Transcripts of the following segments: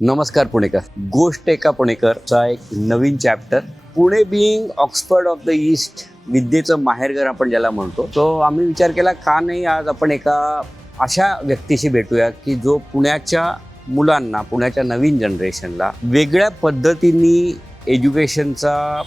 नमस्कार पुणेकर. गोष्ट एका पुणेकरचा एक नवीन chapter. Pune being Oxford of the East, विद्येचं माहेरघर आपण ज्याला म्हणतो. तो आम्ही विचार केला का नाही आज आपण एका अशा व्यक्तीशी भेटूया की जो पुण्याच्या मुलांना, पुण्याच्या नवीन जनरेशनला वेगळ्या पद्धतीने एज्युकेशनचा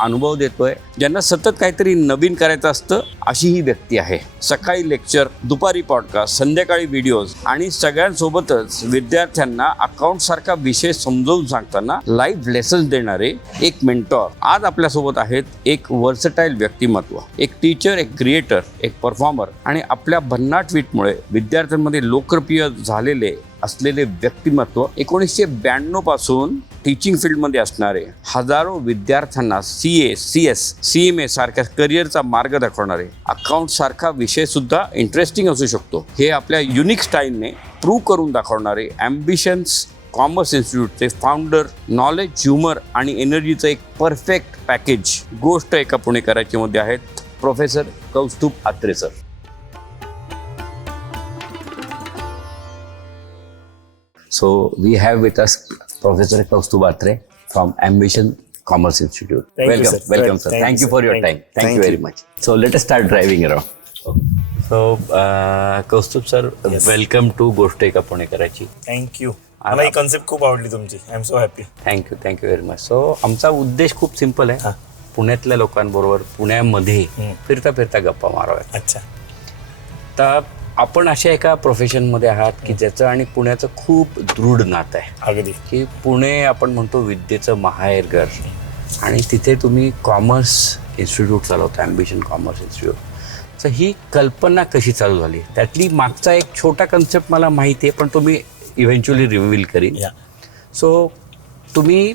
अनुभव देतोय, ज्यांना सतत काहीतरी नवीन करायचं असतं. अशी ही व्यक्ती आहे. सकाळी लेक्चर, दुपारी पॉडकास्ट, संध्याकाळी व्हिडिओज आणि सगळ्यांसोबतच विद्यार्थ्यांना अकाउंटसारखा विषय समजावून सांगताना लाईव्ह लेसन्स देणारे एक मेंटॉर आज आपल्यासोबत आहेत. एक वर्सटाईल व्यक्तिमत्व, एक टीचर, एक क्रिएटर, एक परफॉर्मर आणि आपल्या भन्नाट ट्विटमुळे विद्यार्थ्यांमध्ये लोकप्रिय झालेले असलेले व्यक्तिमत्व. 1992 पासून टीचिंग फील्डमध्ये असणारे, हजारो विद्यार्थ्यांना CA, CS, CMA सारख्या करिअरचा मार्ग दाखवणारे, अकाउंट सारखा विषय सुद्धा इंटरेस्टिंग असू शकतो हे आपल्या युनिक स्टाईलने प्रूव्ह करून दाखवणारे ॲम्बिशन्स कॉमर्स इन्स्टिट्यूटचे फाउंडर, नॉलेज, ह्युमर आणि एनर्जीचं एक परफेक्ट पॅकेज. गोष्ट एका पुणेकराची मध्ये आहेत professor Kaustubh Atre sir. So we have with us Professor Kaustubh Atre from Ambition Commerce Institute. Welcome, sir. Thank you for your time. Thank you very much. So let us start driving around. So Kaustubh sir, welcome to गोष्ट एका पुणेकराची. Thank you. मला ही concept खूप आवडली तुमची. I am so happy. Thank you very much. So आमचा उद्देश खूप simple आहे. पुण्यातल्या लोकांबरोबर पुण्यामध्ये फिरता फिरता गप्पा माराव्या. अच्छा. तर आपण अशा एका प्रोफेशनमध्ये आहात की ज्याचं आणि पुण्याचं खूप दृढ नातं आहे. अगदी. की पुणे आपण म्हणतो विद्येचं माहेरघर आणि तिथे तुम्ही कॉमर्स इन्स्टिट्यूट चालवता, ॲम्बिशन कॉमर्स इन्स्टिट्यूट. तर ही कल्पना कशी चालू झाली, त्यातली मागचा एक छोटा कन्सेप्ट मला माहिती आहे, पण तुम्ही इव्हेंच्युअली रिव्हील करीन. सो तुम्ही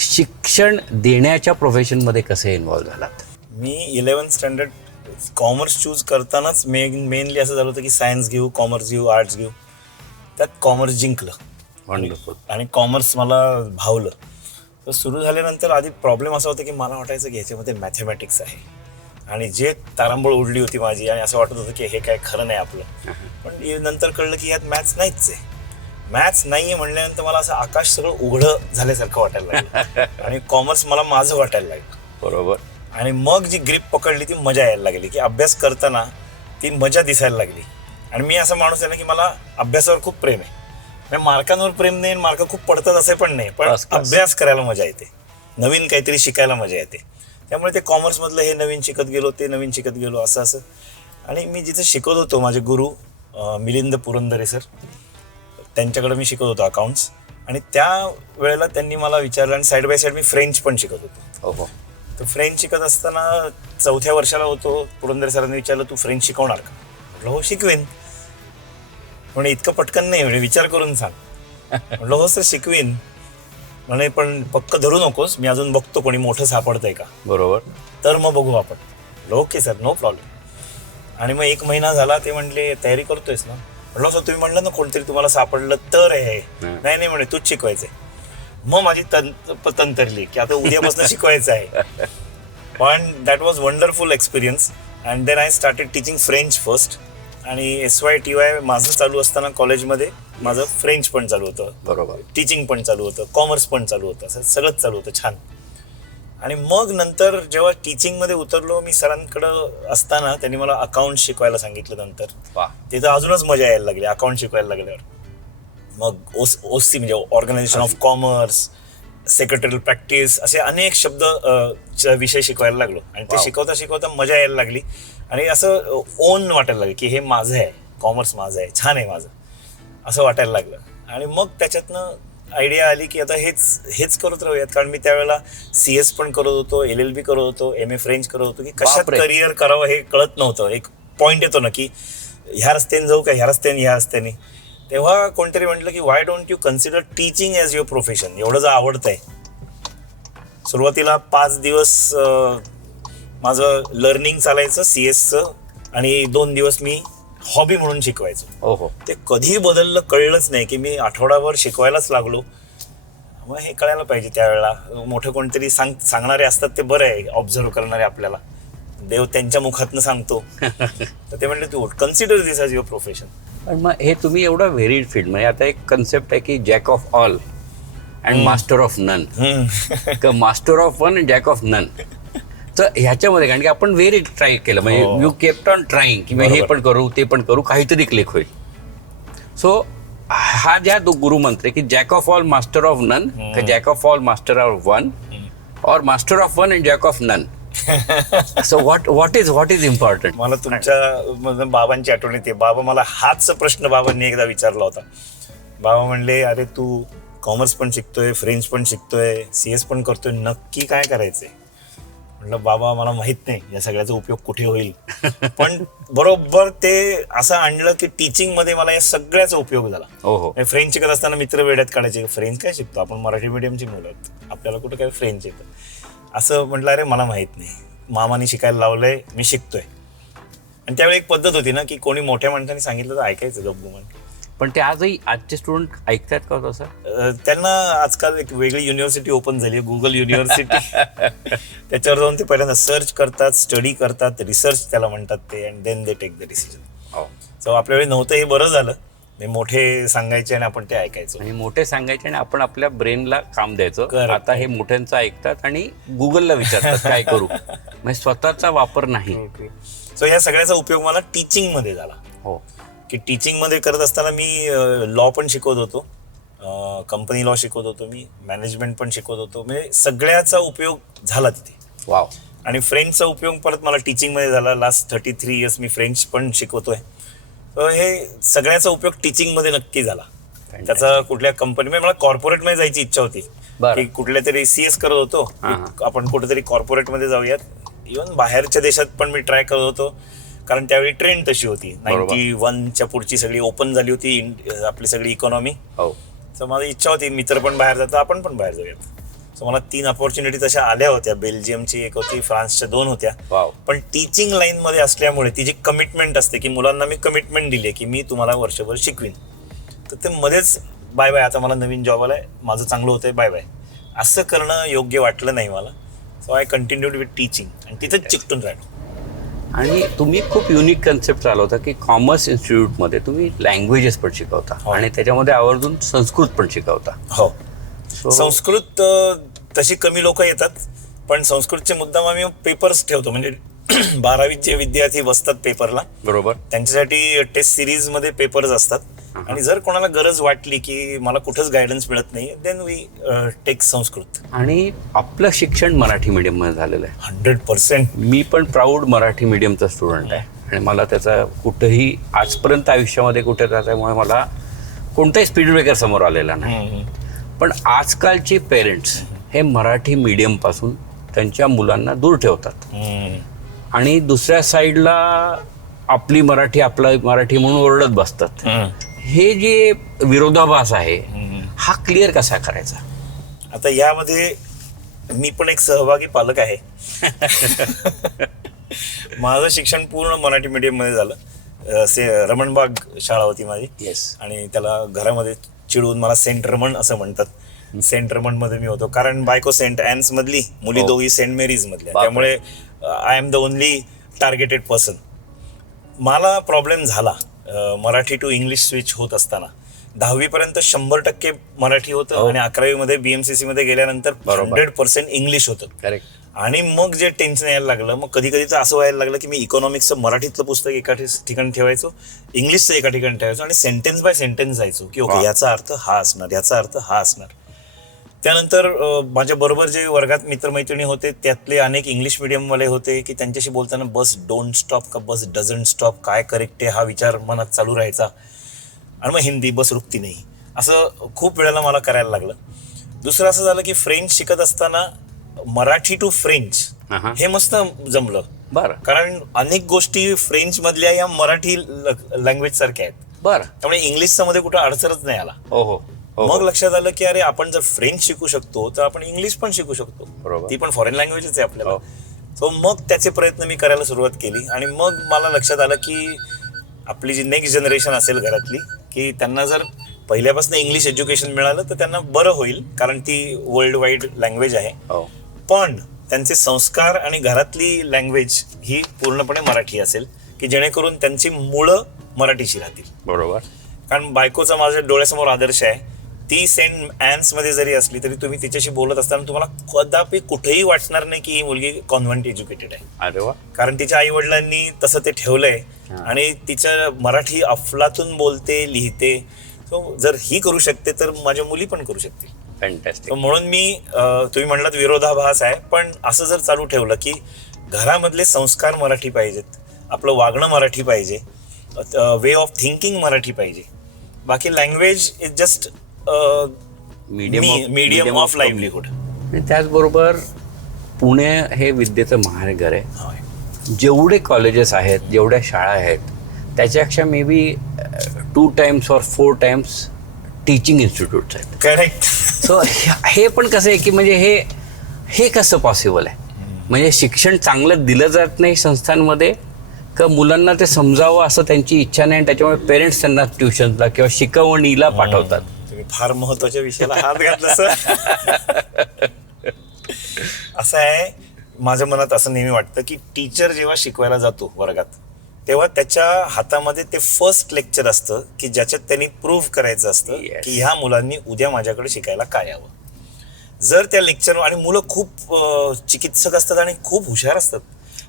शिक्षण देण्याच्या प्रोफेशनमध्ये कसे इन्व्हॉल्व्ह झालात? मी 11th स्टँडर्ड कॉमर्स चूज करतानाच मेनली असं झालं होतं की सायन्स घेऊ, कॉमर्स घेऊ, आर्ट्स घेऊ. त्यात कॉमर्स जिंकलं. वंडरफुल. आणि कॉमर्स मला भावलं. तर सुरू झाल्यानंतर आधी प्रॉब्लेम असा होता की मला वाटायचं की ह्याच्यामध्ये मॅथमॅटिक्स आहे आणि जे तारांबळ उडली होती माझी आणि असं वाटत होतं की हे काय खरं नाही आपलं. पण नंतर कळलं की यात मॅथ्स नाहीच आहे. मॅथ्स नाही आहे म्हणल्यानंतर मला असं आकाश सगळं उघडं झाल्यासारखं वाटायला लागलं आणि कॉमर्स मला माझं वाटायला लागलं. बरोबर. आणि मग जी ग्रीप पकडली ती मजा यायला लागली की अभ्यास करताना ती मजा दिसायला लागली. आणि मी असा माणूस आहे ना की मला अभ्यासावर खूप प्रेम आहे. म्हणजे मार्कांवर प्रेम नाही, मार्क खूप पडतात असे पण नाही, पण अभ्यास करायला मजा येते, नवीन काहीतरी शिकायला मजा येते. त्यामुळे ते कॉमर्समधलं हे नवीन शिकत गेलो, ते नवीन शिकत गेलो, असं. आणि मी जिथे शिकत होतो, माझे गुरु मिलिंद पुरंदरे सर, त्यांच्याकडे मी शिकत होतो अकाउंट्स. आणि त्या वेळेला त्यांनी मला विचारलं, आणि side by side me French पण शिकत होतो. हो. तर फ्रेंच शिकत असताना 4थ्या वर्षाला होतो. पुरंदरे सरांनी विचारलं, तू फ्रेंच शिकवणार का? म्हटलं हो शिकवेन. म्हणे इतकं पटकन नाही, म्हणजे विचार करून सांग. म्हटलं हो सर शिकवेन. म्हणे पण पक्क धरू नकोस, मी अजून बघतो कोणी मोठं सापडतंय का. बरोबर. तर मग बघू आपण. Okay sir, no problem. आणि मग 1 महिना झाला. ते म्हणले तयारी करतोयस ना? म्हटलं सर तुम्ही म्हणलं ना कोणतरी तुम्हाला सापडलं तर आहे. नाही म्हणे तूच शिकवायचंय. मग माझी तंतरली की आता उद्यापासून शिकवायचं आहे. पण that was wonderful experience. And then I started teaching French first. आणि SYTY माझं चालू असताना कॉलेजमध्ये माझं फ्रेंच पण चालू होतं. बरोबर. टीचिंग पण चालू होतं, कॉमर्स पण चालू होतं, असं सगळंच चालू होतं छान. आणि मग नंतर जेव्हा टीचिंगमध्ये उतरलो मी, सरांकडं असताना त्यांनी मला अकाउंट शिकवायला सांगितलं. नंतर तिथं अजूनच मजा यायला लागली अकाउंट शिकवायला लागल्यावर. मग OC म्हणजे organisation of commerce, secretarial practice, असे अनेक शब्द विषय शिकवायला लागलो. आणि ते शिकवता शिकवता मजा यायला लागली आणि असं ओन वाटायला लागलं की हे माझं आहे, कॉमर्स माझं आहे, छान आहे माझं, असं वाटायला लागलं. आणि मग त्याच्यातनं आयडिया आली की आता हेच करत राहूयात. कारण मी त्यावेळेला CS पण करत होतो, LLB करत होतो, MA फ्रेंच करत होतो, की कशात करिअर करावं हे कळत नव्हतं. एक पॉईंट येतो ना की ह्या रस्त्याने जाऊ का, ह्या रस्त्याने. तेव्हा कोणतरी म्हटलं की why don't you consider teaching as your profession. एवढं जर आवडतंय. सुरुवातीला 5 दिवस माझं लर्निंग चालायचं CSचं आणि 2 दिवस मी हॉबी म्हणून शिकवायचो. हो. ते कधी बदललं कळलंच नाही की मी आठवडाभर शिकवायलाच लागलो. मग हे कळायला पाहिजे त्यावेळेला. मोठं कोणतरी सांगणारे असतात ते बरं आहे, ऑब्झर्व करणारे आपल्याला. देव त्यांच्या मुखातनं सांगतो. तर ते म्हणले तू consider this as your profession. पण मग हे तुम्ही एवढं व्हेरीड फील्ड, म्हणजे आता एक कन्सेप्ट आहे की jack of all and master of none. Master of one and jack of none. तर ह्याच्यामध्ये कारण की आपण व्हेरी ट्राय केलं, म्हणजे यू केप्ट ऑन ट्राईंग की हे पण करू ते पण करू, काहीतरी क्लिक होईल. सो हा ज्या गुरुमंत्र की jack of all master of none, jack of all master of one, और master of one and jack of none. So what is important? मला तुमच्या बाबांची आठवण येते. बाबा मला हाच प्रश्न बाबांनी एकदा विचारला होता. बाबा म्हणले, अरे तू कॉमर्स पण शिकतोय, फ्रेंच पण शिकतोय, CS पण करतोय, नक्की काय करायचंय? म्हटलं बाबा मला माहित नाही या सगळ्याचा उपयोग कुठे होईल. पण बरोबर ते असं आणलं की टीचिंग मध्ये मला या सगळ्याचा उपयोग झाला. फ्रेंच शिकत असताना मित्र वेड्यात काढायचे, फ्रेंच काय शिकतो आपण, मराठी मीडियमची मुलं आहेत, आपल्याला कुठं काय फ्रेंच येतं. असं म्हटलं, अरे मला माहित नाही, मामाने शिकायला लावलंय, मी शिकतोय. आणि त्यावेळी एक पद्धत होती ना की कोणी मोठ्या माणसाने सांगितलं तर ऐकायचं गप्पू. पण ते आजचे स्टुडंट ऐकतात का तसं? त्यांना आजकाल एक वेगळी युनिव्हर्सिटी ओपन झाली, गुगल युनिव्हर्सिटी. त्याच्यावर जाऊन ते पहिल्यांदा सर्च करतात, स्टडी करतात, रिसर्च त्याला म्हणतात ते, and then they take the decision. So आपल्या वेळी नव्हतं, हे बरं झालं. मोठे सांगायचे आणि आपण ते ऐकायचो, आणि मोठे सांगायचे आणि आपण आपल्या ब्रेनला काम द्यायचं. आता हे मोठ्यांचं ऐकतात आणि गुगलला विचारतात काय करू, म्हणजे स्वतःचा वापर नाही. सो या सगळ्याचा उपयोग मला टीचिंग मध्ये झाला. हो, की टीचिंग मध्ये करत असताना मी लॉ पण शिकवत होतो, कंपनी लॉ शिकवत होतो, मी मॅनेजमेंट पण शिकवत होतो, म्हणजे सगळ्याचा उपयोग झाला तिथे. वाव. आणि फ्रेंचचा उपयोग परत मला टीचिंग मध्ये झाला. लास्ट 33 इयर्स मी फ्रेंच पण शिकवतोय. हे सगळ्याचा उपयोग टीचिंग मध्ये नक्की झाला. त्याचा कुठल्या कंपनीमध्ये, मला कॉर्पोरेट मध्ये जायची इच्छा होती की कुठल्या तरी CS करत होतो, आपण कुठेतरी कॉर्पोरेट मध्ये जाऊयात. इव्हन बाहेरच्या देशात पण मी ट्राय करत होतो, कारण त्यावेळी ट्रेंड तशी होती. 91च्या पुढची सगळी ओपन झाली होती आपली सगळी इकॉनॉमी. तर माझी इच्छा होती, मित्र पण बाहेर जातात, आपण पण बाहेर जाऊयात. सो मला 3 अपॉर्च्युनिटी तशा आल्या होत्या. बेल्जियमची एक होती, फ्रान्सच्या 2 होत्या. पण टीचिंग लाईन मध्ये असल्यामुळे ती जी कमिटमेंट असते की मुलांना मी कमिटमेंट दिली की मी तुम्हाला वर्षभर शिकवीन, तर ते मध्येच बाय बाय, आता मला नवीन जॉब आलाय, माझं चांगलं होतंय, बाय बाय, असं करणं योग्य वाटलं नाही मला. So I continued with teaching आणि तिथेच चिकटून राहिलो. आणि तुम्ही खूप युनिक कन्सेप्ट चालवता की कॉमर्स इन्स्टिट्यूटमध्ये तुम्ही लँग्वेजेस पण शिकवता आणि त्याच्यामध्ये आवर्जून संस्कृत पण शिकवता. हो, संस्कृत तशी कमी लोक येतात, पण संस्कृतचे मुद्दाम आम्ही पेपर्स ठेवतो. म्हणजे 12वीचे विद्यार्थी बसतात पेपरला, बरोबर, त्यांच्यासाठी टेस्ट सिरीज मध्ये पेपर्स असतात. आणि जर कोणाला गरज वाटली की मला कुठंच गायडन्स मिळत नाही, देन वी टेक संस्कृत. आणि आपलं शिक्षण मराठी मीडियम मध्ये झालेलं आहे 100%. मी पण प्राऊड मराठी मीडियमचा स्टुडंट आहे आणि मला त्याचा कुठंही आजपर्यंत आयुष्यामध्ये कुठे त्याच्यामुळे मला कोणताही स्पीड ब्रेकर समोर आलेला नाही. पण आजकालचे पेरेंट्स हे मराठी मीडियम पासून त्यांच्या मुलांना दूर ठेवतात आणि दुसऱ्या साईडला आपली मराठी, आपला मराठी म्हणून ओरडत बसतात. हे जे विरोधाभास आहे हा क्लिअर कसा करायचा? आता यामध्ये मी पण एक सहभागी पालक आहे. माझं शिक्षण पूर्ण मराठी मीडियम मध्ये झालं. रमणबाग शाळा होती माझी. आणि त्याला घरामध्ये चिडवून मला सेंट रमण असं म्हणतात. सेंट रमण मध्ये मी होतो, कारण बायको सेंट ॲन्स मधली, मुली दोघी सेंट मेरीज मधल्या, त्यामुळे I am the only targeted person. मला प्रॉब्लेम झाला मराठी टू इंग्लिश स्विच होत असताना. 10वी पर्यंत 100% मराठी होतं आणि 11वी मध्ये BMCC मध्ये गेल्यानंतर 100% इंग्लिश होतं. करेक्ट. आणि मग जे टेन्शन यायला लागलं, मग कधी कधी तर असं व्हायला लागलं की मी इकॉनॉमिक्सचं मराठीतलं पुस्तक एका ठिकाणी ठेवायचो, इंग्लिशचं एका ठिकाणी ठेवायचो आणि सेंटेन्स बाय सेंटेन्स जायचो की ओके याचा अर्थ हा असणार, याचा अर्थ हा असणार. त्यानंतर माझ्या बरोबर जे वर्गात मित्रमैत्रिणी होते त्यातले अनेक इंग्लिश मिडियमवाले होते की त्यांच्याशी बोलताना बस डोंट स्टॉप का बस डझंट स्टॉप, काय करेक्ट आहे हा विचार मनात चालू राहायचा. आणि मग हिंदी बस रुकती नाही, असं खूप वेळेला मला करायला लागलं. दुसरं असं झालं की फ्रेंच शिकत असताना मराठी टू फ्रेंच हे मस्त जमलं. बरं, कारण अनेक गोष्टी फ्रेंच मधल्या या मराठी लँग्वेज सारख्या आहेत. बरं, त्यामुळे इंग्लिशचा मध्ये कुठं अडचणच नाही आला. हो. मग लक्षात आलं की अरे आपण जर फ्रेंच शिकू शकतो तर आपण इंग्लिश पण शिकू शकतो, ती पण फॉरेन लँग्वेजच आहे आपल्याला. सो मग त्याचे प्रयत्न मी करायला सुरुवात केली आणि मग मला लक्षात आलं की आपली जी नेक्स्ट जनरेशन असेल घरातली, की त्यांना जर पहिल्यापासून इंग्लिश एज्युकेशन मिळालं तर त्यांना बरं होईल, कारण ती वर्ल्ड वाईड लँग्वेज आहे. पण त्यांचे संस्कार आणि घरातली लँग्वेज ही पूर्णपणे मराठी असेल, की जेणेकरून त्यांची मुळं मराठीशी राहतील. बरोबर, कारण बायकोचा माझ्या डोळ्यासमोर आदर्श आहे ती सेंट ॲन्स मध्ये जरी असली तरी तुम्ही तिच्याशी बोलत असताना तुम्हाला कदापि कुठेही वाटणार नाही की ही मुलगी कॉन्व्हेंट एज्युकेटेड आहे. अरे वा. कारण तिच्या आई वडिलांनी तसं ते ठेवलंय आणि तिच्या मराठी अफलातून बोलते, लिहिते. सो जर ही करू शकते तर माझ्या मुली पण करू शकतील. फॅन्टॅस्टिक. म्हणून मी तुम्ही म्हणलात विरोधाभास आहे, पण असं जर चालू ठेवलं की घरामधले संस्कार मराठी पाहिजेत, आपलं वागणं मराठी पाहिजे, वे ऑफ थिंकिंग मराठी पाहिजे, बाकी language is just medium of livelihood. आणि त्याचबरोबर पुणे हे विद्येचं माहेरघर आहे. जेवढे कॉलेजेस आहेत, जेवढ्या शाळा आहेत, त्याच्यापेक्षा may be 2 times or 4 times teaching institutes आहेत. करेक्ट. सो हे पण कसं आहे की म्हणजे हे कसं पॉसिबल आहे? म्हणजे शिक्षण चांगलं दिलं जात नाही संस्थांमध्ये का मुलांना ते समजावं असं त्यांची इच्छा नाही, आणि त्याच्यामुळे पेरेंट्स त्यांना ट्युशनला किंवा शिकवणीला पाठवतात. तुम्ही फार महत्वाच्या विषयाला हात घातला सर. असं आहे, माझ्या मनात असं नेहमी वाटतं की टीचर जेव्हा शिकवायला जातो वर्गात तेव्हा त्याच्या हातामध्ये ते फर्स्ट लेक्चर असतं की ज्याच्यात त्यांनी प्रूव्ह करायचं असतं की ह्या मुलांनी उद्या माझ्याकडे शिकायला काय यावं. जर त्या लेक्चर, आणि मुलं खूप चिकित्सक असतात आणि खूप हुशार असतात,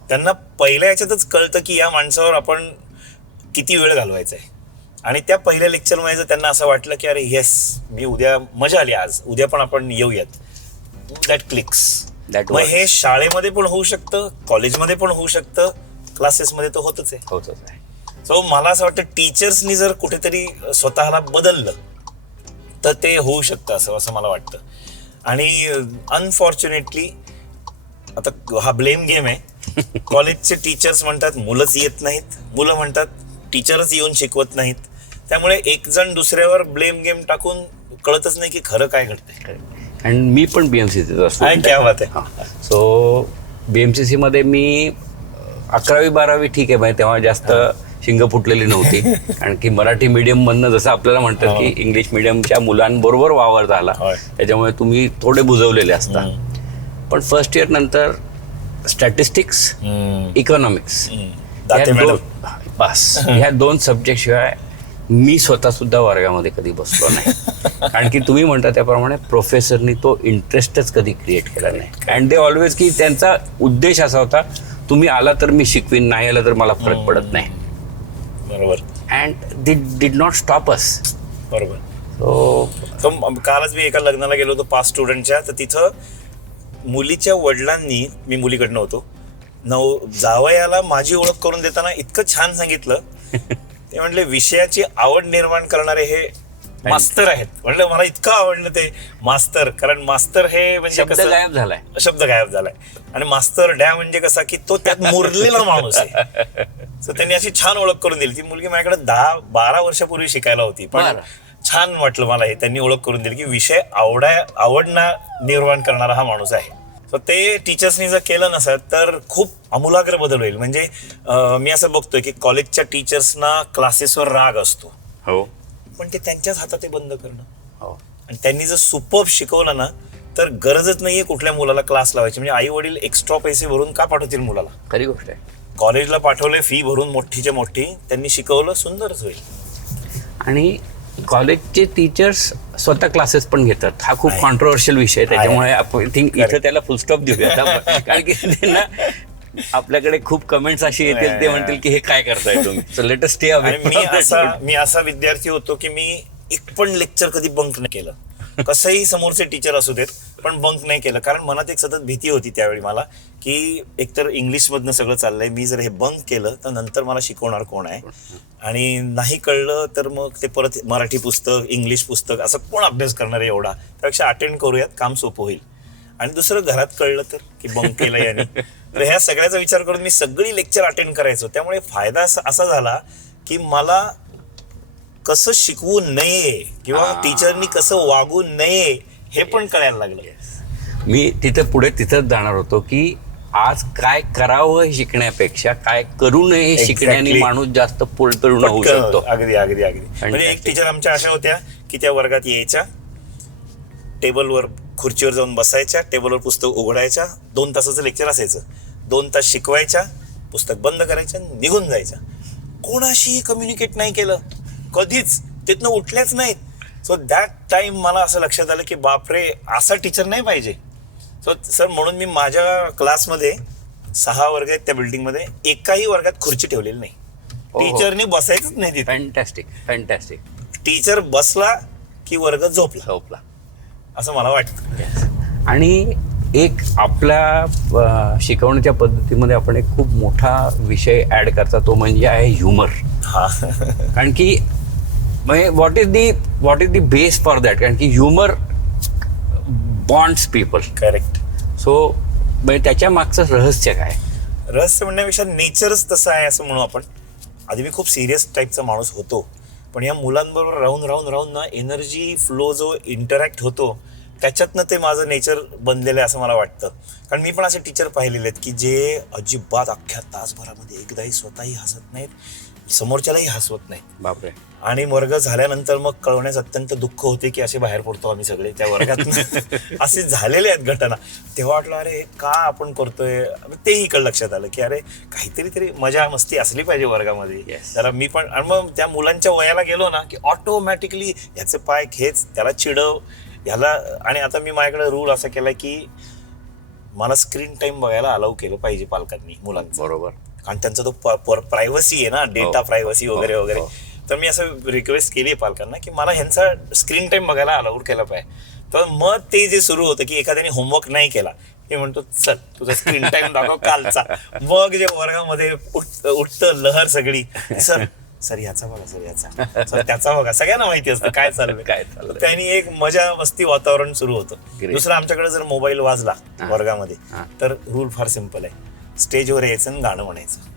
त्यांना पहिल्या याच्यातच कळतं की या माणसावर आपण किती वेळ घालवायचा आहे. आणि त्या पहिल्या लेक्चरमध्ये जर त्यांना असं वाटलं की अरे येस, मी उद्या मजा आली, आज उद्या पण आपण येऊयात, दॅट क्लिक्स. मग हे शाळेमध्ये पण होऊ शकतं, कॉलेजमध्ये पण होऊ शकतं, क्लासेसमध्ये तर होतच आहे. सो मला असं वाटतं टीचर्सनी जर कुठेतरी स्वतःला बदललं तर ते होऊ शकतं असं मला वाटतं. आणि अनफॉर्च्युनेटली आता हा ब्लेम गेम आहे. कॉलेजचे टीचर्स म्हणतात मुलंच येत नाहीत, मुलं म्हणतात टीचरच येऊन शिकवत नाहीत. त्यामुळे एक जण दुसऱ्यावर ब्लेम गेम टाकून कळतच नाही की खरं काय घडतंय. आणि मी पण BMCCचा असतो. क्या बात आहे. सो BMCC मध्ये मी 11वी 12वी ठीक आहे, म्हणजे तेव्हा जास्त शिंग फुटलेली नव्हती. कारण की मराठी मीडियम मधनं जसं आपल्याला म्हणतात की इंग्लिश मीडियमच्या मुलांबरोबर वावर झाला, त्याच्यामुळे तुम्ही थोडे बुजवलेले असता. पण फर्स्ट इयर नंतर स्टॅटिस्टिक्स, इकॉनॉमिक्स, बस ह्या 2 सब्जेक्ट शिवाय मी स्वतः सुद्धा वर्गामध्ये कधी बसलो नाही. कारण की तुम्ही म्हणता त्याप्रमाणे प्रोफेसरनी तो इंटरेस्टच कधी क्रिएट केला नाही. अँड दे ऑलवेज की त्यांचा उद्देश असा होता, तुम्ही आला तर मी शिकवीन, नाही आला तर मला फरक पडत नाही. बरोबर. And they did not stop us. बरोबर. सो कालच मी एका लग्नाला गेलो होतो 5 स्टुडंटच्या, तर तिथं मुलीच्या वडिलांनी, मी मुलीकडनं होतो, जावयाला माझी ओळख करून देताना इतकं छान सांगितलं. ते म्हणले विषयाची आवड निर्माण करणारे हे मास्तर आहेत. म्हणलं मला इतकं आवडलं ते मास्तर, कारण मास्तर हे म्हणजे शब्द गायब झालाय. आणि मास्तर डॅ म्हणजे कसा की तो त्यात मुरलेला माणूस आहे. तर त्यांनी अशी छान ओळख करून दिली. ती मुलगी माझ्याकडे 10-12 वर्षापूर्वी शिकायला होती, पण छान वाटलं मला हे त्यांनी ओळख करून दिली की विषय आवडना निर्माण करणारा हा माणूस आहे. तर ते टीचर्सनी जर केलं नसत तर खूप आमूलाग्र बदल होईल. म्हणजे मी असं बघतोय की कॉलेजच्या टीचर्सना क्लासेसवर राग असतो, हो, पण ते त्यांच्याच हातात बंद करणं. आणि त्यांनी जर सुपर्ब शिकवलं ना तर गरजच नाहीये कुठल्या मुलाला क्लास लावायची. म्हणजे आई वडील एक्स्ट्रा पैसे भरून का पाठवतील मुलाला? खरी गोष्ट आहे. कॉलेजला पाठवले फी भरून मोठीच्या मोठी, त्यांनी शिकवलं, सुंदरच होईल. आणि कॉलेजचे टीचर्स स्वतः क्लासेस पण घेतात. हा खूप कॉन्ट्रोवर्शियल विषय आहे, त्याच्यामुळे आपण थिंक इथं त्याला फुलस्टॉप देऊया. कारण की त्यांना आपल्याकडे खूप कमेंट्स अशी येतील, ते म्हणतील की हे काय करताय तुम्ही. So let us stay away. मी असा विद्यार्थी होतो की मी एक पण लेक्चर कधी बंक नाही केलं. कसंही समोरचे टीचर असू देत, पण बंक नाही केलं. कारण मनात एक सतत भीती होती त्यावेळी मला की एकतर इंग्लिशमधनं सगळं चाललंय, मी जर हे बंक केलं तर नंतर मला शिकवणार कोण आहे, आणि नाही कळलं तर मग ते परत मराठी पुस्तक, इंग्लिश पुस्तक, असं कोण अभ्यास करणार आहे एवढा. त्यापेक्षा अटेंड करूयात, काम सोपं होईल. आणि दुसरं घरात कळलं तर की बंक केलं याने. तर ह्या सगळ्याचा विचार करून मी सगळी लेक्चर अटेंड करायचो. त्यामुळे फायदा असा झाला की मला कसं शिकवू नये किंवा टीचरनी कसं वागू नये हे पण कळायला लागलं. मी तिथंच जाणार होतो की आज काय करावं हे शिकण्यापेक्षा काय करू नये हे शिकण्याने माणूस जास्त पूर्ण होऊ शकतो. अगदी. म्हणजे एक टीचर आमच्या अशा होत्या की त्या वर्गात यायच्या, टेबलवर खुर्चीवर जाऊन बसायच्या, टेबलवर पुस्तक उघडायच्या, 2 तासाचं लेक्चर असायचं, 2 तास शिकवायच्या, पुस्तक बंद करायच्या, निघून जायच्या. कोणाशीही कम्युनिकेट नाही केलं कधीच, तिथनं उठल्याच नाहीत. सो दॅट टाइम मला असं लक्षात आलं की बापरे, असा टीचर नाही पाहिजे. सो सर म्हणून मी माझ्या क्लासमध्ये 6 वर्ग आहेत त्या बिल्डिंगमध्ये, एकाही वर्गात खुर्ची ठेवलेली नाही. टीचरने बसायचंच नाही तिथे. फॅन्टॅस्टिक. टीचर बसला की वर्ग झोपला असं मला वाटतं. आणि एक आपल्या शिकवण्याच्या पद्धतीमध्ये आपण एक खूप मोठा विषय ऍड करता, तो म्हणजे आहे ह्युमर. हा. कारण की what is the base for that, कारण की humour bonds people. Correct. So म्हणजे त्याच्या मागचं रहस्य काय? रहस्य म्हणण्यापेक्षा नेचरच तसं आहे असं म्हणू आपण. आधी मी खूप सिरियस टाईपचा माणूस होतो, पण या मुलांबरोबर राहून ना एनर्जी फ्लो जो इंटरॅक्ट होतो त्याच्यातनं ते माझं नेचर बनलेलं आहे असं मला वाटतं. कारण मी पण असे टीचर पाहिलेले आहेत की जे अजिबात अख्ख्या तासभरामध्ये एकदाही स्वतःही हसत नाहीत, समोरच्यालाही हसवत नाहीत. बापरे. आणि वर्ग झाल्यानंतर मग कळवण्यास अत्यंत दुःख होते की असे बाहेर पडतो आम्ही सगळे त्या वर्गात. असे झालेले आहेत घटना. तेव्हा वाटलं अरे हे का आपण करतोय, तेही लक्षात आलं की अरे काहीतरी मजा मस्ती असली पाहिजे वर्गामध्ये. जरा मी पण, आणि मग त्या मुलांच्या वयाला गेलो ना की ऑटोमॅटिकली ह्याचे पाय खेच, त्याला चिडव, ह्याला. आणि आता मी माझ्याकडे रूल असा केलाय की मला स्क्रीन टाइम बघायला अलाउ केलं पाहिजे पालकांनी मुलांचं. बरोबर. कारण त्यांचा तो प्रायव्हसी आहे ना, डेटा प्रायव्हसी वगैरे वगैरे. तर मी असं रिक्वेस्ट केली आहे पालकांना की मला ह्यांचा स्क्रीन टाइम बघायला अलाउड केला पाहिजे. तर मग ते जे सुरू होतं की एखाद्याने होमवर्क नाही केला, हे म्हणतो चल तुझा स्क्रीन टाइम दाखव कालचा. मग जे वर्गामध्ये उठतं लहर सगळी, सर याचा बघा, सर याचा, सर त्याचा बघा. सगळ्यांना माहिती असतं काय चाललंय. त्यांनी एक मजा मस्ती वातावरण सुरू होतं. दुसरं, आमच्याकडे जर मोबाईल वाजला वर्गामध्ये तर रूल फार सिम्पल आहे, स्टेजवर यायचं आणि गाणं म्हणायचं.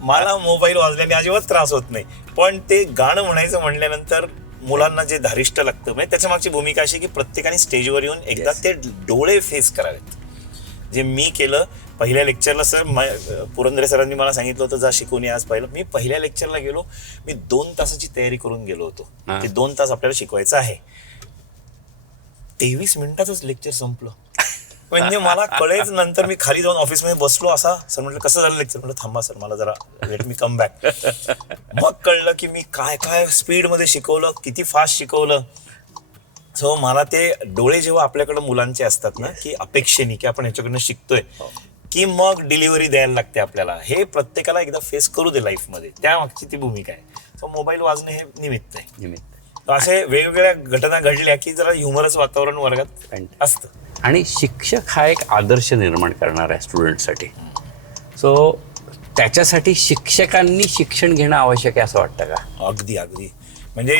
मला मोबाईल वाजल्याने अजिबात त्रास होत नाही, पण ते गाणं म्हणायचं म्हणल्यानंतर मुलांना जे धारिष्ट लागतं, म्हणजे त्याच्या मागची भूमिका अशी की प्रत्येकाने स्टेजवर येऊन एकदा ते डोळे फेस करावेत. जे मी केलं पहिल्या लेक्चरला, सर पुरंदरे सरांनी मला सांगितलं होतं जा शिकवून आज पाहिलं. मी पहिल्या लेक्चरला गेलो, मी 2 तासाची तयारी करून गेलो होतो. ते 2 तास आपल्याला शिकवायचं आहे. 23 मिनिटातच लेक्चर संपलं. म्हणजे मला कळेच. नंतर मी खाली जाऊन ऑफिसमध्ये बसलो, असा सर म्हटलं कसं झालं लेक्चर, म्हटलं थांबा सर मला जरा लेट मी कम बॅक. मग कळलं की मी काय स्पीडमध्ये शिकवलं, किती फास्ट शिकवलं. सो मला ते डोळे जेव्हा आपल्याकडे मुलांचे असतात ना की अपेक्षेने की आपण ह्याच्याकडनं शिकतोय, की मग डिलिव्हरी द्यायला लागते आपल्याला, हे प्रत्येकाला एकदा फेस करू दे लाईफमध्ये. त्यामागची ती भूमिका आहे. सो मोबाईल वाजणे हे निमित्त आहे. असे वेगवेगळ्या घटना घडल्या की जरा ह्युमरस वातावरण वर्गात असतं. आणि शिक्षक हा एक आदर्श निर्माण करणार आहे स्टुडंटसाठी. सो त्याच्यासाठी शिक्षकांनी शिक्षण घेणं आवश्यक आहे असं वाटतं का? अगदी. म्हणजे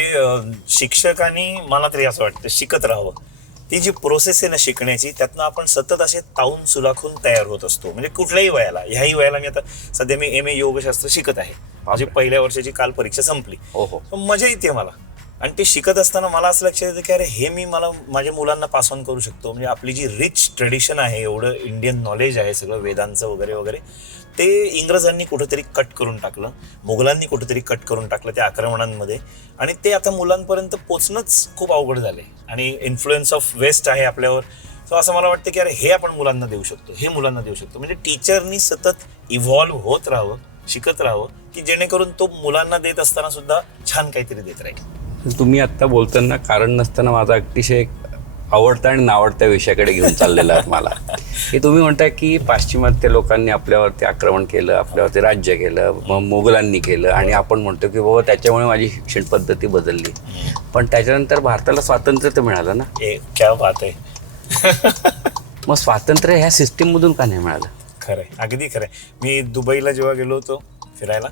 शिक्षकांनी, मला तरी असं वाटतं, शिकत राहावं. ती जी प्रोसेस आहे ना शिकण्याची, त्यातनं आपण सतत असे तावून सुलाखून तयार होत असतो. म्हणजे कुठल्याही वयाला, ह्याही वयाला मी आता सध्या मी MA योगशास्त्र शिकत आहे. माझी पहिल्या वर्षाची काल परीक्षा संपली. मजा येते मला. आणि ते शिकत असताना मला असं लक्षात येतं की अरे हे मी मला माझ्या मुलांना पास ऑन करू शकतो. म्हणजे आपली जी रिच ट्रेडिशन आहे, एवढं इंडियन नॉलेज आहे सगळं वेदांचं वगैरे वगैरे, ते इंग्रजांनी कुठेतरी कट करून टाकलं, मुघलांनी कुठेतरी कट करून टाकलं त्या आक्रमणांमध्ये. आणि ते आता मुलांपर्यंत पोचणंच खूप अवघड झालंय. आणि इन्फ्लुएन्स ऑफ वेस्ट आहे आपल्यावर. सो असं मला वाटतं की अरे हे आपण मुलांना देऊ शकतो, हे मुलांना देऊ शकतो. म्हणजे टीचरनी सतत इव्हॉल्व्ह होत राहावं, शिकत राहावं, की जेणेकरून तो मुलांना देत असताना सुद्धा छान काहीतरी देत राहील. तुम्ही आत्ता बोलताना कारण नसताना माझा अतिशय आवडता आणि नावडत्या विषयाकडे घेऊन चाललेला आहे मला. की तुम्ही म्हणताय की पाश्चिमात्य लोकांनी आपल्यावरती आक्रमण केलं, आपल्यावरती राज्य केलं, मग मोगलांनी केलं, आणि आपण म्हणतो की बाबा त्याच्यामुळे माझी शिक्षण पद्धती बदलली. पण त्याच्यानंतर भारताला स्वातंत्र्य तर मिळालं ना. क्या बात आहे. मग स्वातंत्र्य ह्या सिस्टीममधून का नाही मिळालं? खरंय, अगदी खरंय. मी दुबईला जेव्हा गेलो होतो फिरायला,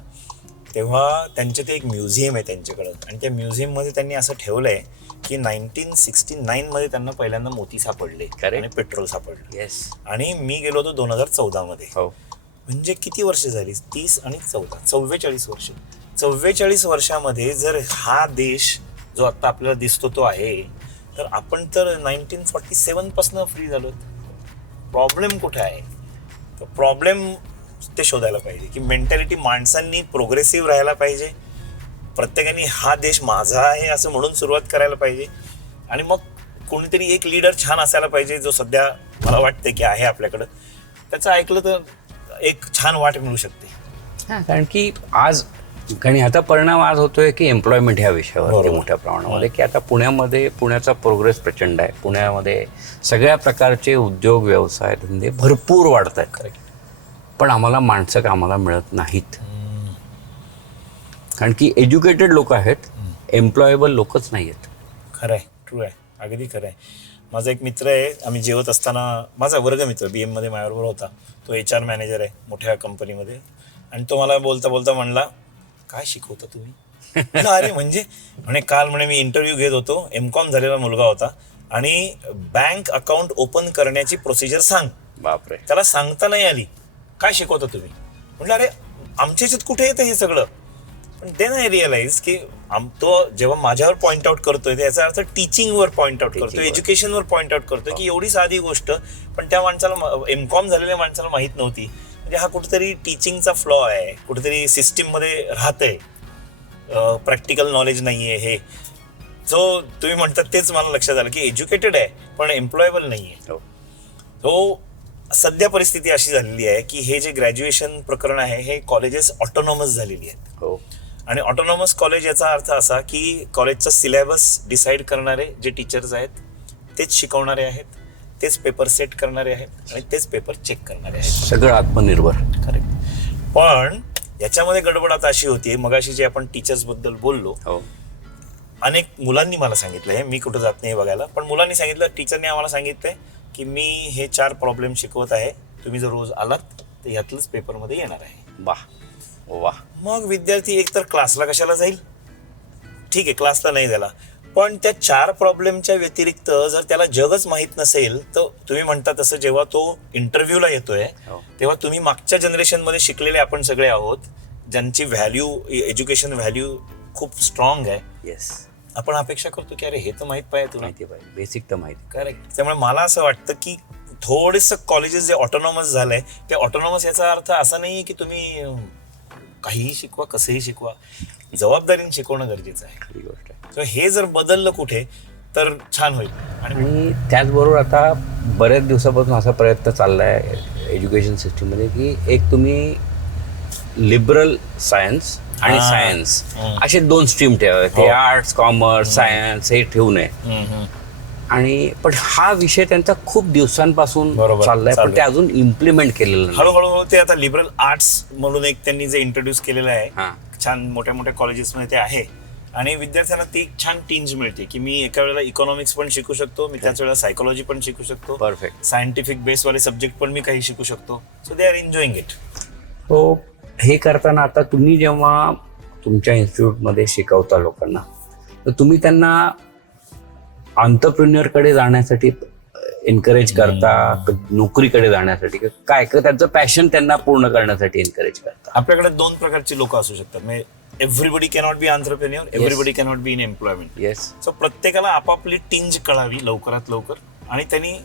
तेव्हा त्यांचे ते एक म्युझियम आहे त्यांच्याकडं. आणि त्या म्युझियममध्ये त्यांनी असं ठेवलंय की 1969 मध्ये त्यांना पहिल्यांदा मोती सापडले आणि पेट्रोल सापडले. आणि मी गेलो होतो 2014 मध्ये. म्हणजे किती वर्ष झाली? 30 आणि 14, 44 वर्ष. 44 वर्षामध्ये जर हा देश जो आता आपल्याला दिसतो तो आहे, तर आपण तर 1947 पासून फ्री झालो. प्रॉब्लेम कुठे आहे? तर प्रॉब्लेम ते शोधायला पाहिजे की मेंटॅलिटी माणसांनी प्रोग्रेसिव्ह राहायला पाहिजे. प्रत्येकाने हा देश माझा आहे असं म्हणून सुरुवात करायला पाहिजे. आणि मग कोणीतरी एक लीडर छान असायला पाहिजे, जो सध्या मला वाटतं की आहे आपल्याकडं. त्याचं ऐकलं तर एक छान वाट मिळू शकते. कारण की आज आणि आता परिणाम आज होतोय की एम्प्लॉयमेंट ह्या विषयावरती बरोबर. मोठ्या प्रमाणामध्ये, की आता पुण्यामध्ये पुण्याचा प्रोग्रेस प्रचंड आहे. पुण्यामध्ये सगळ्या प्रकारचे उद्योग व्यवसाय धंदे भरपूर वाढत आहेत, पण आम्हाला माणसं कामाला मिळत नाहीत. कारण की एज्युकेटेड लोक आहेत, एम्प्लॉयेबल लोकच नाही आहेत. खरं आहे, ट्रू आहे, अगदी खरं आहे. माझा एक मित्र आहे, आम्ही जेवत असताना, माझा वर्गमित्र BM मध्ये माझ्याबरोबर होता, तो HR मॅनेजर आहे मोठ्या कंपनीमध्ये, आणि तो मला बोलता बोलता म्हणला, काय शिकवता तुम्ही? म्हणलं, अरे म्हणजे म्हणे काल म्हणे मी इंटरव्ह्यू घेत होतो, MCOM झालेला मुलगा होता, आणि बँक अकाउंट ओपन करण्याची प्रोसिजर सांग. बापरे. त्याला सांगता नाही आली, काय शिकवता तुम्ही? म्हटलं अरे आमच्या ह्याच्यात कुठे येतं हे सगळं? पण देन आय रिअलाइज की तो जेव्हा माझ्यावर पॉइंट आउट करतोय याचा अर्थ टीचिंगवर पॉइंट आउट करतोय, एज्युकेशनवर पॉइंट आउट करतोय, की एवढी साधी गोष्ट पण त्या माणसाला MCOM झालेल्या माणसाला माहित नव्हती. म्हणजे हा कुठेतरी टीचिंगचा फ्लॉ आहे, कुठेतरी सिस्टीम मध्ये राहतंय, प्रॅक्टिकल नॉलेज नाहीये. हे जो तुम्ही म्हणतात तेच मला लक्षात आलं की एज्युकेटेड आहे पण एम्प्लॉयबल नाहीये. तो सध्या परिस्थिती अशी झालेली आहे की हे जे ग्रॅज्युएशन प्रकरण आहे हे कॉलेजेस ऑटोनॉमस झालेली आहेत. हो. आणि ऑटोनॉमस कॉलेज याचा अर्थ असा की कॉलेजचा सिलेबस डिसाईड करणारे जे टीचर्स आहेत तेच शिकवणारे आहेत, तेच पेपर सेट करणारे आहेत आणि तेच पेपर चेक करणारे आहेत. सगळं आत्मनिर्भर. करेक्ट. पण याच्यामध्ये गडबड आता अशी होती, मगाशी जे आपण टीचर्स बद्दल बोललो, हो. अनेक मुलांनी मला सांगितलं, हे मी कुठं जात नाही बघायला, पण मुलांनी सांगितलं, टीचरने आम्हाला सांगितलंय की मी हे 4 प्रॉब्लेम शिकवत आहे, तुम्ही जर रोज आलात तर यातलंच पेपरमध्ये येणार आहे. वाह वाह. मग विद्यार्थी एकतर क्लासला कशाला जाईल? ठीक आहे, क्लासला नाही झाला, पण त्या 4 प्रॉब्लेमच्या व्यतिरिक्त जर त्याला जगच माहीत नसेल तर तुम्ही म्हणता तसं जेव्हा तो इंटरव्ह्यूला येतोय तेव्हा तुम्ही मागच्या जनरेशनमध्ये शिकलेले आपण सगळे आहोत, ज्यांची व्हॅल्यू, एज्युकेशन व्हॅल्यू खूप स्ट्रॉंग आहे. येस. आपण अपेक्षा करतो की अरे हे तर माहित पाहिजे तुला. माहिती पाहिजे, बेसिक तर माहिती. करेक्ट. त्यामुळे मला असं वाटतं की थोडंसं कॉलेजेस जे ऑटोनॉमस झालंय ते ऑटोनॉमस याचा अर्थ असा नाही की तुम्ही काहीही शिकवा, कसंही शिकवा, जबाबदारीने शिकवणं गरजेचं आहे. खरी गोष्ट आहे. तर हे जर बदललं कुठे तर छान होईल. आणि त्याचबरोबर आता बऱ्याच दिवसापासून असा प्रयत्न चाललाय एज्युकेशन सिस्टीममध्ये की एक तुम्ही लिबरल सायन्स आणि सायन्स असे 2 स्ट्रीम ठेवा, ते आर्ट्स, कॉमर्स, सायन्स हे ठेवू नये. आणि पण हा विषय त्यांचा खूप दिवसांपासून बरोबर, चाललाय, पण ते अजून इम्प्लिमेंट केलेलं नाही. हळूहळू ते आता लिबरल आर्ट्स म्हणून एक त्यांनी जे इंट्रोड्यूस केलेलं आहे, हां. छान मोठ्या मोठ्या कॉलेजेसमध्ये ते आहे, आणि विद्यार्थ्यांना ती एक छान टिंज मिळते की मी एका वेळेला इकॉनॉमिक्स पण शिकू शकतो, मी त्याच वेळेला सायकोलॉजी पण शिकू शकतो, परफेक्ट. सायंटिफिक बेसवाले सब्जेक्ट पण मी काही शिकू शकतो. So they are enjoying it. तो हे करताना आता तुम्ही जेव्हा तुमच्या इन्स्टिट्यूटमध्ये शिकवता लोकांना, तर तुम्ही त्यांना एंटरप्रेन्युअरकडे जाण्यासाठी एनकरेज करता, नोकरीकडे जाण्यासाठी, काय त्यांचं पॅशन त्यांना पूर्ण करण्यासाठी एनकरेज करता? आपल्याकडे 2 प्रकारची लोक असू शकतात. म्हणजे everybody cannot be entrepreneur, everybody cannot be in employment. Yes. So प्रत्येकाला आपापली टिंज कळावी लवकरात लवकर, आणि त्यांनी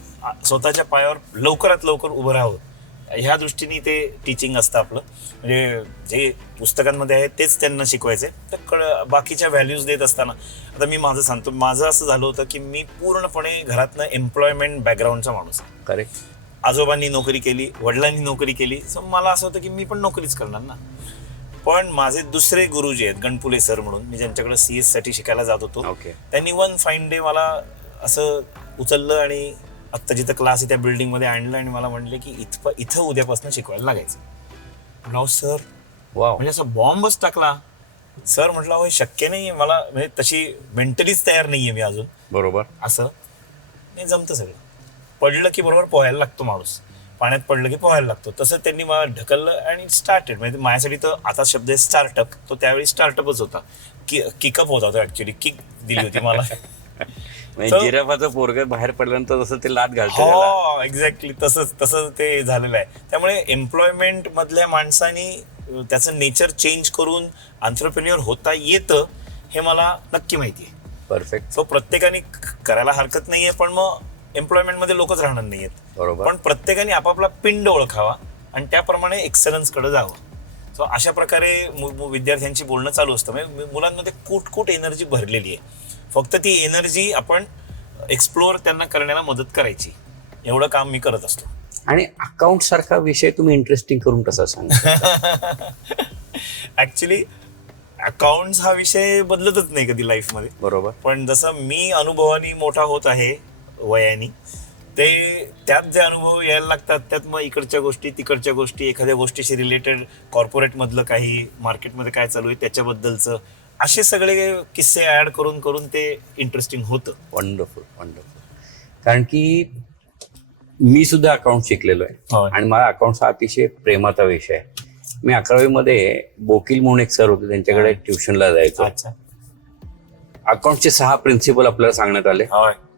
स्वतःच्या पायावर लवकरात लवकर उभं राहावं, ह्या दृष्टीने ते टीचिंग असतं आपलं. म्हणजे जे पुस्तकांमध्ये आहे तेच त्यांना शिकवायचंय. तर बाकीच्या व्हॅल्यूज देत असताना आता मी माझं सांगतो, माझं असं झालं होतं की मी पूर्णपणे घरातनं एम्प्लॉयमेंट बॅकग्राऊंडचा माणूस आहे. करेक्ट. आजोबांनी नोकरी केली, वडिलांनी नोकरी केली, सो मला असं होतं की मी पण नोकरीच करणार ना. पण माझे दुसरे गुरु जे आहेत, गणपुले सर म्हणून, मी ज्यांच्याकडे CS साठी शिकायला जात होतो, ओके. त्यांनी वन फाईन डे मला असं उचललं आणि आत्ता जिथं क्लास आहे त्या बिल्डिंगमध्ये आणलं आणि मला म्हणले की इथं उद्यापासून शिकवायला लागायचं. म्हटलं सर, वाव. म्हणजे असं बॉम्बच टाकला. सर म्हटलं हे शक्य नाही, मला म्हणजे तशी मेंटलीच तयार नाहीये मी अजून. बरोबर. असं नाही जमतं सगळं. पडलं की बरोबर पोहायला लागतो माणूस, पाण्यात पडलं की पोहायला लागतो. तसं त्यांनी मला ढकललं आणि स्टार्टेड. म्हणजे माझ्यासाठी तर आता शब्द आहे स्टार्टअप, तो त्यावेळी स्टार्टअपच होता, किकअप होता तो. ऍक्च्युली किक दिली होती मला. जिराफाचं पोरगं बाहेर पडल्यानंतर जसं ते लात घालतो. हो, एक्झॅक्टली तसंच ते झालेलं आहे. त्यामुळे एम्प्लॉयमेंट मधल्या माणसानी त्याचं नेचर चेंज करून एंटरप्रेन्युअर होता येतं हे मला नक्की माहिती आहे. परफेक्ट. सो प्रत्येकाने करायला हरकत नाहीये, पण मग एम्प्लॉयमेंट मध्ये लोकच राहणार नाहीयेत. बरोबर. पण प्रत्येकाने आपापला पिंड ओळखावा आणि त्याप्रमाणे एक्सलन्स कडे जावं. सो अशा प्रकारे विद्यार्थ्यांशी बोलणं चालू असतं. म्हणजे मुलांमध्ये कुठ एनर्जी भरलेली आहे, फक्त ती एनर्जी आपण एक्सप्लोअर त्यांना करण्याला मदत करायची, एवढं काम मी करत असतो. आणि अकाउंट सारखा विषय तुम्ही इंटरेस्टिंग करून कसा सांगा? ऍक्च्युली अकाउंट्स हा विषय बदलतच नाही कधी लाईफ मध्ये. बरोबर. पण जसं मी अनुभवानी मोठा होत आहे वयानी, ते त्यात जे अनुभव यायला लागतात त्यात मग इकडच्या गोष्टी तिकडच्या गोष्टी, एखाद्या गोष्टीशी रिलेटेड कॉर्पोरेट मधलं काही, मार्केटमध्ये काय चालू आहे त्याच्याबद्दलचं, असे सगळे किस्से ऍड करून करून ते इंटरेस्टिंग होतं. Wonderful wonderful. कारण की मी सुद्धा अकाउंट शिकलेलो आहे आणि मला अकाउंट हा अतिशय प्रेमाचा विषय आहे. मी 11वी मध्ये बोकील म्हणून एक सर होते, त्यांच्याकडे ट्युशनला जायचो. अकाउंटचे 6 प्रिन्सिपल आपल्याला सांगण्यात आले.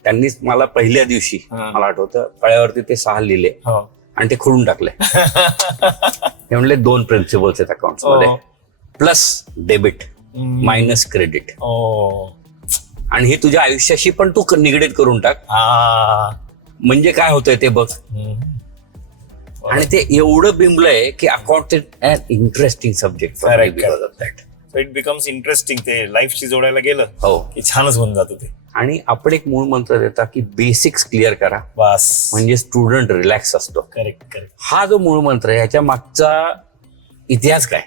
त्यांनीच मला पहिल्या दिवशी मला आठवतं फळ्यावरती ते 6 लिहिले आणि ते खोडून टाकले. ते म्हणले 2 प्रिन्सिपल्स आहेत अकाउंट मध्ये, प्लस डेबिट मायनस क्रेडिट, आणि हे तुझ्या आयुष्याशी पण तू निगडीत करून टाक, म्हणजे काय होतंय ते बघ. आणि ते एवढं बिंबलंय की account interesting subject. It becomes interesting. ते लाईफशी जोडायला गेलं हो की छानच होऊन जातं ते. आणि आपण एक मूळ मंत्र देता की बेसिक्स क्लिअर करा, बस, म्हणजे स्टुडंट रिलॅक्स असतो. Correct correct. हा जो मूळ मंत्र आहे याच्या मागचा इतिहास काय?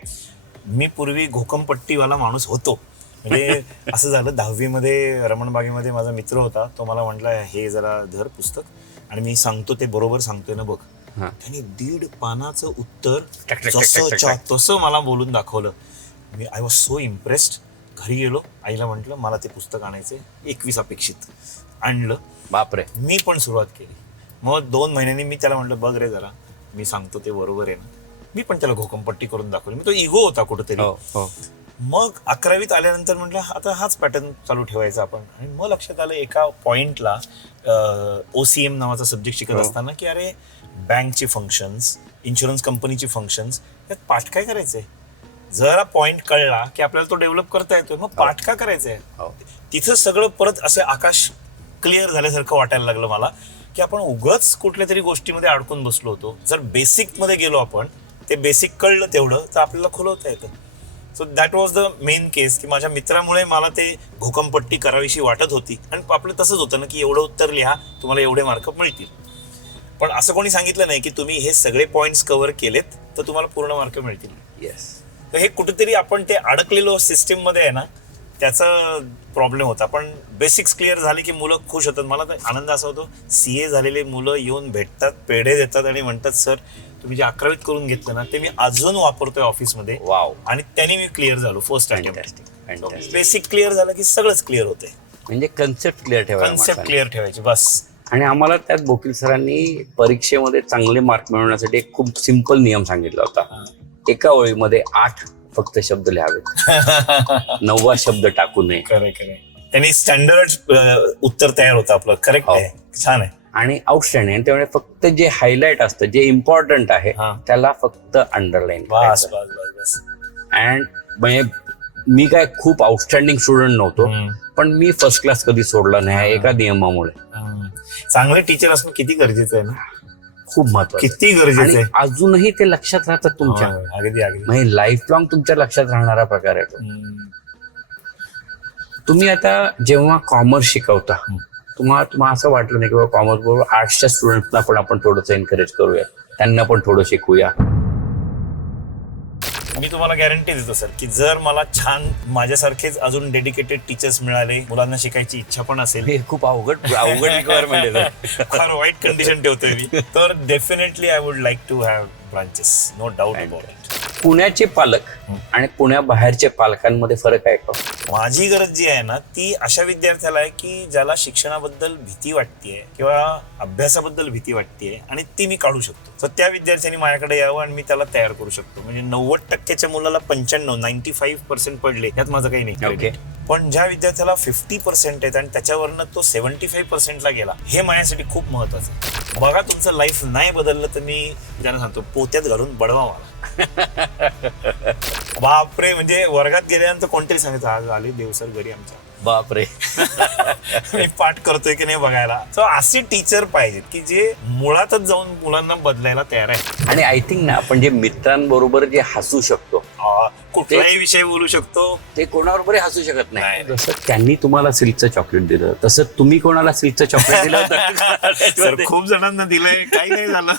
मी पूर्वी घोकमपट्टीवाला माणूस होतो. म्हणजे असं झालं 10वी मध्ये रमणबागेमध्ये माझा मित्र होता. तो मला म्हटला हे जरा धर पुस्तक आणि मी सांगतो ते बरोबर सांगतोय ना बघ. त्याने 1.5 पानाचं उत्तर तसं मला बोलून दाखवलं. मी आय वॉज सो इम्प्रेस्ड. घरी गेलो, आईला म्हटलं मला ते पुस्तक आणायचंय, 21 अपेक्षित. आणलं. बापरे. मी पण सुरुवात केली. मग 2 महिन्यांनी मी त्याला म्हटलं बघ रे जरा मी सांगतो ते बरोबर आहे ना. मी पण त्याला घोकमपट्टी करून दाखवली. मी तो इगो होता कुठेतरी. मग 11वीत आल्यानंतर म्हटलं आता हाच पॅटर्न चालू ठेवायचा आपण. आणि मग लक्षात आलं एका पॉइंटला OCM नावाचा सब्जेक्ट शिकत असताना की अरे बँकची फंक्शन्स, इन्शुरन्स कंपनीची फंक्शन्स, यात पाठ काय करायचंय. जरा पॉइंट कळला की आपल्याला तो डेव्हलप करता येतोय, मग पाठ का करायचंय. तिथं सगळं परत असे आकाश क्लिअर झाल्यासारखं वाटायला लागलं मला की आपण उगाच कुठल्या तरी गोष्टीमध्ये अडकून बसलो होतो. जर बेसिक मध्ये गेलो आपण, ते बेसिक कळलं तेवढं तर आपल्याला खुलवता येतं. So that was the main case की माझ्या मित्रामुळे मला ते घोकमपट्टी करावीशी वाटत होती. आणि आपलं तसंच होतं ना की एवढं उत्तर लिहा तुम्हाला एवढे मार्क मिळतील. पण असं कोणी सांगितलं नाही की तुम्ही हे सगळे पॉइंट्स कव्हर केलेत तर तुम्हाला पूर्ण मार्क मिळतील. येस. तर हे कुठेतरी आपण ते अडकलेलो सिस्टीम मध्ये आहे ना, त्याचा प्रॉब्लेम होता. पण बेसिक्स क्लिअर झाले की मुलं खुश होतात. मला तर आनंद असा होतो, CA झालेले मुलं येऊन भेटतात, पेढे देतात आणि म्हणतात सर तुम्ही जे 11वीत करून घेतलं ना ते मी अजून वापरतोय ऑफिसमध्ये. वाव. आणि त्याने मी क्लिअर झालो फर्स्ट अटेम्प्ट. बेसिक क्लिअर झालं की सगळंच क्लिअर होतंय. म्हणजे कन्सेप्ट क्लिअर ठेवायचा, कन्सेप्ट क्लिअर ठेवायची बस. आणि आम्हाला त्यात बोकील सरांनी परीक्षेमध्ये चांगले मार्क मिळवण्यासाठी एक खूप सिंपल नियम सांगितला होता. एका ओळीमध्ये 8 फक्त शब्द लिहावेत, 9वा शब्द टाकू नये. त्यांनी स्टँडर्ड उत्तर तयार होतं आपलं. करेक्ट आहे, छान आहे आणि आउटस्टँडिंग. त्यामुळे फक्त जे हायलाइट असतं, जे इम्पॉर्टंट आहे त्याला फक्त underline. Bus bus bus bus. And म्हणजे मी काय खूप आउटस्टँडिंग स्टुडंट नव्हतो, पण मी फर्स्ट क्लास कधी सोडला नाही एका नियमामुळे. चांगले टीचर असणं किती गरजेचं आहे ना, खूप महत्त्वाचं, किती गरजेचं आहे. अजूनही ते लक्षात राहतात तुमच्या. अगदी अगदी. म्हणजे लाईफ लॉंग तुमच्या लक्षात राहणारा प्रकार आहे तो. तुम्ही आता जेव्हा कॉमर्स शिकवता तुम्हाला असं वाटलं नाही की बाबा कॉमर्स बरोबर आर्ट्सच्या स्टुडंट्सना पण आपण थोडंसं एनकरेज करूया, त्यांना पण थोडं शिकूया. मी तुम्हाला गॅरंटी देतो सर की जर मला छान माझ्यासारखेच अजून डेडिकेटेड टीचर्स मिळाले, मुलांना शिकायची इच्छा पण असेल, हे खूप अवघड रिक्वायरमेंट आहे, फार वाईट कंडिशन ठेवतोय मी, तर definitely I would like to have branches, no doubt about it. पुण्याचे पालक आणि पुण्याबाहेरच्या पालकांमध्ये फरक आहे का? माझी गरज जी आहे ना ती अशा विद्यार्थ्याला आहे की ज्याला शिक्षणाबद्दल भीती वाटतेय किंवा अभ्यासाबद्दल भीती वाटतेय आणि ती मी काढू शकतो. तर त्या विद्यार्थ्यांनी माझ्याकडे यावं आणि मी त्याला तयार करू शकतो. म्हणजे 90% मुलाला 95% पडले यात माझं काही नाही. ओके. पण ज्या विद्यार्थ्याला 50% आहेत आणि त्याच्यावरनं तो 75%ला गेला, हे माझ्यासाठी खूप महत्वाचं आहे. बघा तुमचं लाईफ नाही बदललं तर मी ज्यांना सांगतो पोत्यात घालून बडवा मला. बापरे, म्हणजे वर्गात गेल्यानंतर कोणतरी सांगायचं आज आले देवसर घरी आमच्या, बापरे मी पाठ करतोय की नाही बघायला. सो असे टीचर पाहिजेत की जे मुळातच जाऊन मुलांना बदलायला तयार आहे. आणि आय थिंक ना आपण जे मित्रांबरोबर जे हसू शकतो, कुठलाही विषय बोलू शकतो, ते कोणाबरोबरही हसू शकत नाही. जसं त्यांनी तुम्हाला सिल्कचं चॉकलेट दिलं तसं तुम्ही कोणाला सिल्कचं चॉकलेट दिलं होतं? खूप जणांना दिलंय, काही नाही झालं.